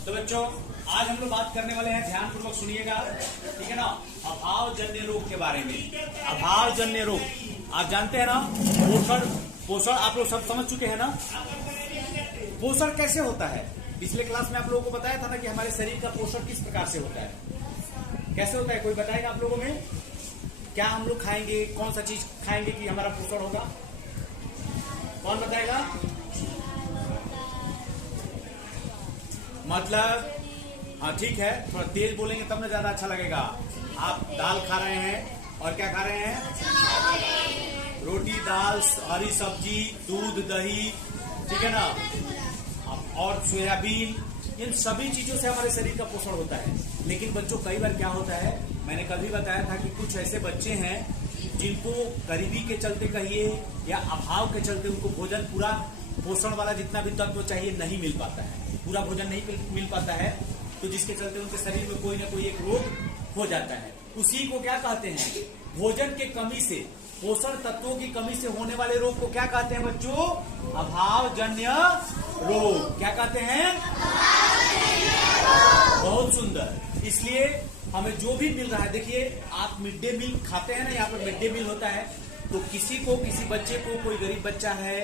तो बच्चों आज हम लोग बात करने वाले हैं, ध्यानपूर्वक सुनिएगा, ठीक है ना, अभावजन्य रोग के बारे में। अभावजन्य रोग आप जानते हैं ना, पोषण आप लोग सब समझ चुके हैं ना। पोषण कैसे होता है, पिछले क्लास में आप लोगों को बताया था ना कि हमारे शरीर का पोषण किस प्रकार से होता है, कैसे होता है। कोई बताएगा आप लोगों में, क्या हम लोग खाएंगे, कौन सा चीज खाएंगे कि हमारा पोषण होगा, कौन बताएगा। मतलब हाँ ठीक है, थोड़ा तेज बोलेंगे तब ना ज्यादा अच्छा लगेगा। आप दाल खा रहे हैं और क्या खा रहे हैं, रोटी दाल हरी सब्जी दूध दही, ठीक है ना, और सोयाबीन, इन सभी चीजों से हमारे शरीर का पोषण होता है। लेकिन बच्चों कई बार क्या होता है, मैंने कल भी बताया था कि कुछ ऐसे बच्चे हैं जिनको गरीबी के चलते कहिए या अभाव के चलते उनको भोजन पूरा पोषण वाला जितना भी तत्व चाहिए नहीं मिल पाता है, पूरा भोजन नहीं मिल पाता है, तो जिसके चलते उनके शरीर में कोई ना कोई एक रोग हो जाता है। उसी को क्या कहते हैं, भोजन के कमी से, पोषण तत्वों की कमी से होने वाले रोग को क्या कहते हैं बच्चों, अभावजन्य रोग। क्या कहते हैं, बहुत सुंदर। इसलिए हमें जो भी मिल रहा है, देखिए आप मिड डे मील खाते हैं ना, यहाँ पर मिड डे मील होता है, तो किसी बच्चे को, कोई गरीब बच्चा है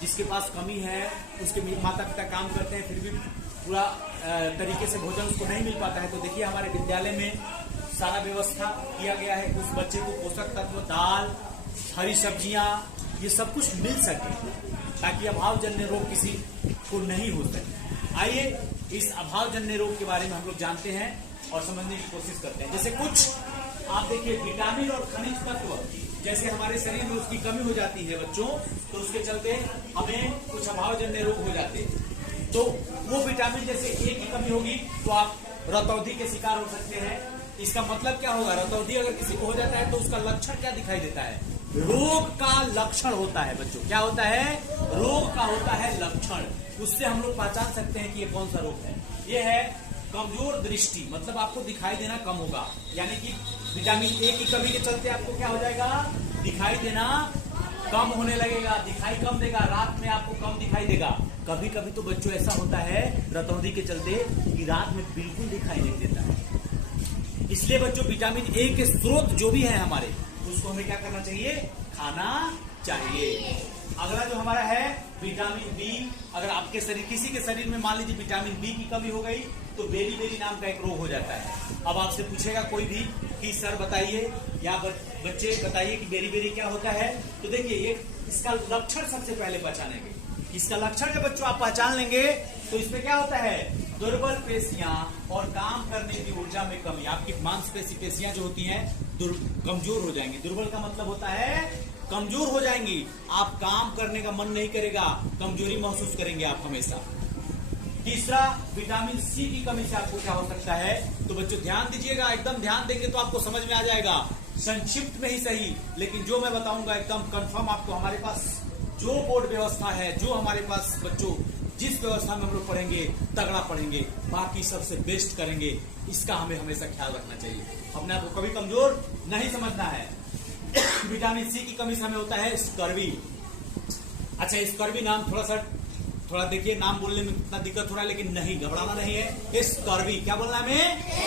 जिसके पास कमी है, उसके माता पिता काम करते हैं फिर भी पूरा तरीके से भोजन उसको नहीं मिल पाता है, तो देखिए हमारे विद्यालय में सारा व्यवस्था किया गया है उस बच्चे को पोषक तत्व, दाल हरी सब्जियां, ये सब कुछ मिल सके ताकि अभावजन्य रोग किसी को नहीं हो सके। आइए इस अभावजन्य रोग के बारे में हम लोग जानते हैं और समझने की कोशिश करते हैं। जैसे कुछ आप देखिए विटामिन और खनिज तत्व, जैसे हमारे शरीर में उसकी कमी हो जाती है बच्चों, तो उसके चलते हमें कुछ अभावजन्य रोग हो जाते हैं। तो वो विटामिन जैसे ए की कमी होगी तो आप रतौंधी के शिकार हो सकते हैं। इसका मतलब क्या होगा, रतौंधी अगर किसी को हो जाता है तो उसका लक्षण क्या दिखाई देता है, रोग का लक्षण होता है बच्चों। क्या होता है, रोग का होता है लक्षण। उससे हम लोग पहचान सकते हैं कि ये कौन सा रोग है। ये है कमजोर दृष्टि, मतलब आपको दिखाई देना कम होगा, यानी कि विटामिन ए की कमी के चलते आपको क्या हो जाएगा, दिखाई देना कम होने लगेगा, दिखाई कम देगा, रात में आपको कम दिखाई देगा। कभी कभी तो बच्चों ऐसा होता है रतौंधी के चलते कि रात में बिल्कुल दिखाई नहीं देता है। इसलिए बच्चों विटामिन ए के स्रोत जो भी है हमारे, उसको हमें क्या करना चाहिए, खाना चाहिए। अगला जो हमारा है विटामिन बी, अगर आपके शरीर, किसी के शरीर में मान लीजिए विटामिन बी की कमी हो गई तो बेरी नाम का एक रोग हो जाता है। अब आपसे पूछेगा कोई भी कि सर बताइए या बच्चे बताइए कि बेरी क्या होता है, तो देखिए ये इसका लक्षण सबसे पहले पहचानेंगे। इसका लक्षण जब बच्चों आप पहचान लेंगे तो इसमें क्या होता है, दुर्बल पेशियां और काम करने की ऊर्जा में कमी। आपकी मांसपेशियां जो होती हैं कमजोर हो जाएंगी। दुर्बल का मतलब होता है कमजोर हो जाएंगी, आप काम करने का मन नहीं करेगा, कमजोरी महसूस करेंगे आप हमेशा। तीसरा विटामिन सी की कमी से आपको क्या हो सकता है, तो बच्चों ध्यान दीजिएगा, एकदम ध्यान देंगे तो आपको समझ में आ जाएगा, संक्षिप्त में ही सही, लेकिन जो मैं बताऊंगा एकदम कंफर्म आपको। हमारे पास जो बोर्ड व्यवस्था है, जो हमारे पास बच्चों जिस व्यवस्था में हम लोग पढ़ेंगे तगड़ा पढ़ेंगे, बाकी सबसे बेस्ट करेंगे, इसका हमें हमेशा ख्याल रखना चाहिए। अपने आप को कभी कमजोर नहीं समझना है। विटामिन सी की कमी से हमें होता है स्कर्वी। अच्छा, स्कर्वी नाम थोड़ा देखिए, नाम बोलने में कितना दिक्कत हो रहा है, लेकिन नहीं, घबराना नहीं है। स्कर्वी क्या बोलना है,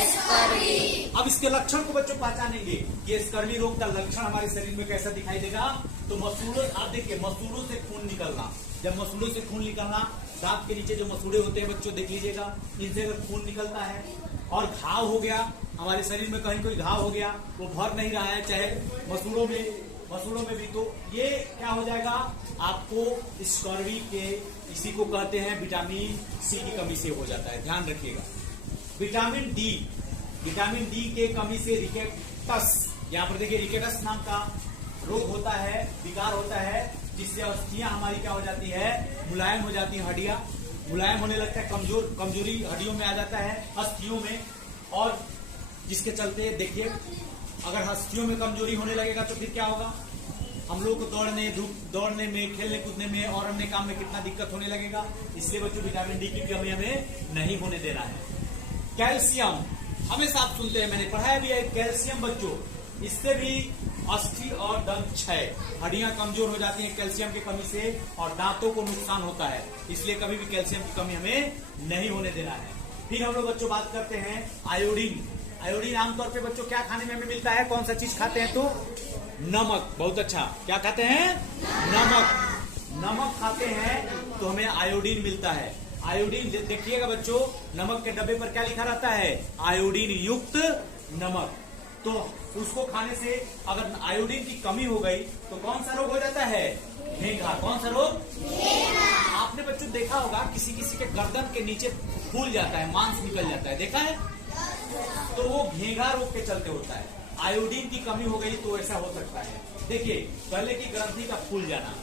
स्कर्वी। अब इसके लक्षण को बच्चों पहचानेंगे कि स्कर्वी रोग का लक्षण हमारे शरीर में कैसा दिखाई देगा। तो मसूड़ों, आप देखिए मसूड़ों से खून निकलना, जब मसूड़ों से खून निकलना, दांत के नीचे जो मसूड़े होते हैं बच्चों देख लीजिएगा, इनसे अगर खून निकलता है, और घाव हो गया हमारे शरीर में, कहीं कोई घाव हो गया, वो भर नहीं रहा है, चाहे मसूड़ों में भी, तो ये क्या हो जाएगा, आपको स्कर्वी के, इसी को कहते हैं विटामिन सी की कमी से हो जाता है, ध्यान रखिएगा। विटामिन डी के कमी से रिकेटस, यहाँ पर देखिए रिकेटस नाम का रोग होता है, विकार होता है, जिससे अस्थियां हमारी क्या हो जाती है, मुलायम हो जाती है, हड्डियां मुलायम होने लगता है, कमजोरी हड्डियों में आ जाता है, अस्थियों में, और जिसके चलते देखिए अगर अस्थियों में कमजोरी होने लगेगा तो फिर क्या होगा, हम लोग को दौड़ने में, खेलने कूदने में और अन्य काम में कितना दिक्कत होने लगेगा। इसलिए बच्चों विटामिन डी की कमी हमें नहीं होने देना है। कैल्शियम हमेशा आप सुनते हैं, मैंने पढ़ाया भी है, कैल्शियम बच्चों, इससे भी अस्थि और दंत क्षय, हड्डियां कमजोर हो जाती हैं कैल्शियम की कमी से, और दांतों को नुकसान होता है। इसलिए कभी भी कैल्शियम की कमी हमें नहीं होने देना है। फिर हम लोग बच्चों बात करते हैं आयोडीन। आयोडीन आमतौर पे बच्चों क्या खाने में हमें मिलता है, कौन सा चीज खाते हैं तो नमक। बहुत अच्छा, क्या खाते हैं, नमक। नमक खाते हैं तो हमें आयोडीन मिलता है। आयोडीन देखिएगा बच्चों, नमक के डब्बे पर क्या लिखा रहता है, आयोडीन युक्त नमक। तो उसको खाने से अगर आयोडीन की कमी हो गई तो कौन सा रोग हो जाता है, घेंघा। कौन सा रोग, आपने बच्चों देखा होगा किसी किसी के गर्दन के नीचे फूल जाता है, मांस निकल जाता है, देखा है, तो वो घेंघा रोग के चलते होता है। आयोडीन की कमी हो गई तो ऐसा हो सकता है। देखिए गले की ग्रंथि का फूल जाना,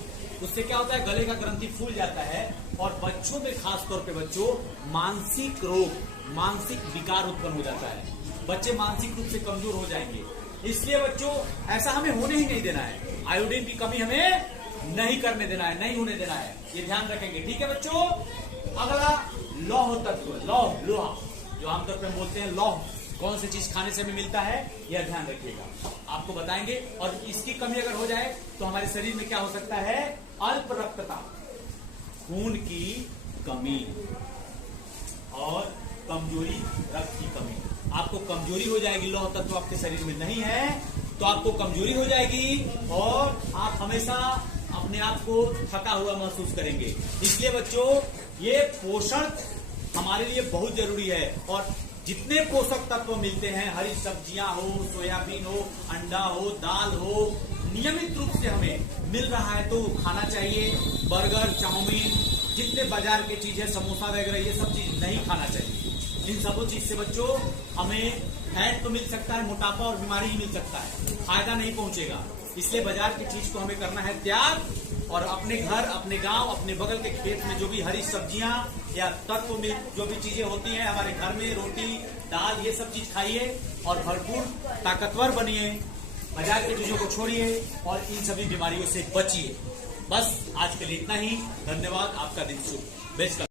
उससे क्या होता है, गले का ग्रंथि फूल जाता है। और बच्चों में खास तौर पे बच्चों मानसिक रोग, मानसिक विकार उत्पन्न हो जाता है, बच्चे मानसिक रूप से कमजोर हो जाएंगे। इसलिए बच्चों ऐसा हमें होने ही नहीं देना है, आयोडीन की कमी हमें नहीं करने देना है, नहीं होने देना है, ये ध्यान रखेंगे, ठीक है बच्चों। अगला लौह तत्व, लौह, लोहा जो आमतौर पर बोलते हैं लौह, कौन सी चीज खाने से हमें मिलता है, यह ध्यान रखिएगा, आपको बताएंगे। और इसकी कमी अगर हो जाए तो हमारे शरीर में क्या हो सकता है, अल्प रक्तता, खून की कमी और कमजोरी, रक्त की कमी। आपको कमजोरी हो जाएगी, लौह तत्व आपके शरीर में नहीं है तो आपको कमजोरी हो जाएगी और आप हमेशा अपने आप को थका हुआ महसूस करेंगे। इसलिए बच्चों ये पोषण हमारे लिए बहुत जरूरी है। और जितने पोषक तत्व मिलते हैं, हरी सब्जियां हो, सोयाबीन हो, अंडा हो, दाल हो, नियमित रूप से हमें मिल रहा है तो खाना चाहिए। बर्गर, चाउमीन, जितने बाजार की चीजें, समोसा वगैरह, ये सब चीज नहीं खाना चाहिए। इन सबों चीज से बच्चों हमें फैट तो मिल सकता है, मोटापा और बीमारी ही मिल सकता है, फायदा नहीं पहुंचेगा। इसलिए बाजार की चीज को हमें करना है त्याग और अपने घर, अपने गांव, अपने बगल के खेत में जो भी हरी सब्जियां या तत्व में जो भी चीजें होती हैं हमारे घर में, रोटी, दाल, ये सब चीज खाइए और भरपूर ताकतवर बनिए। बाजार की चीजों को छोड़िए और इन सभी बीमारियों से बचिए। बस आज के लिए इतना ही। धन्यवाद, आपका दिन शुभ। बेस्ट।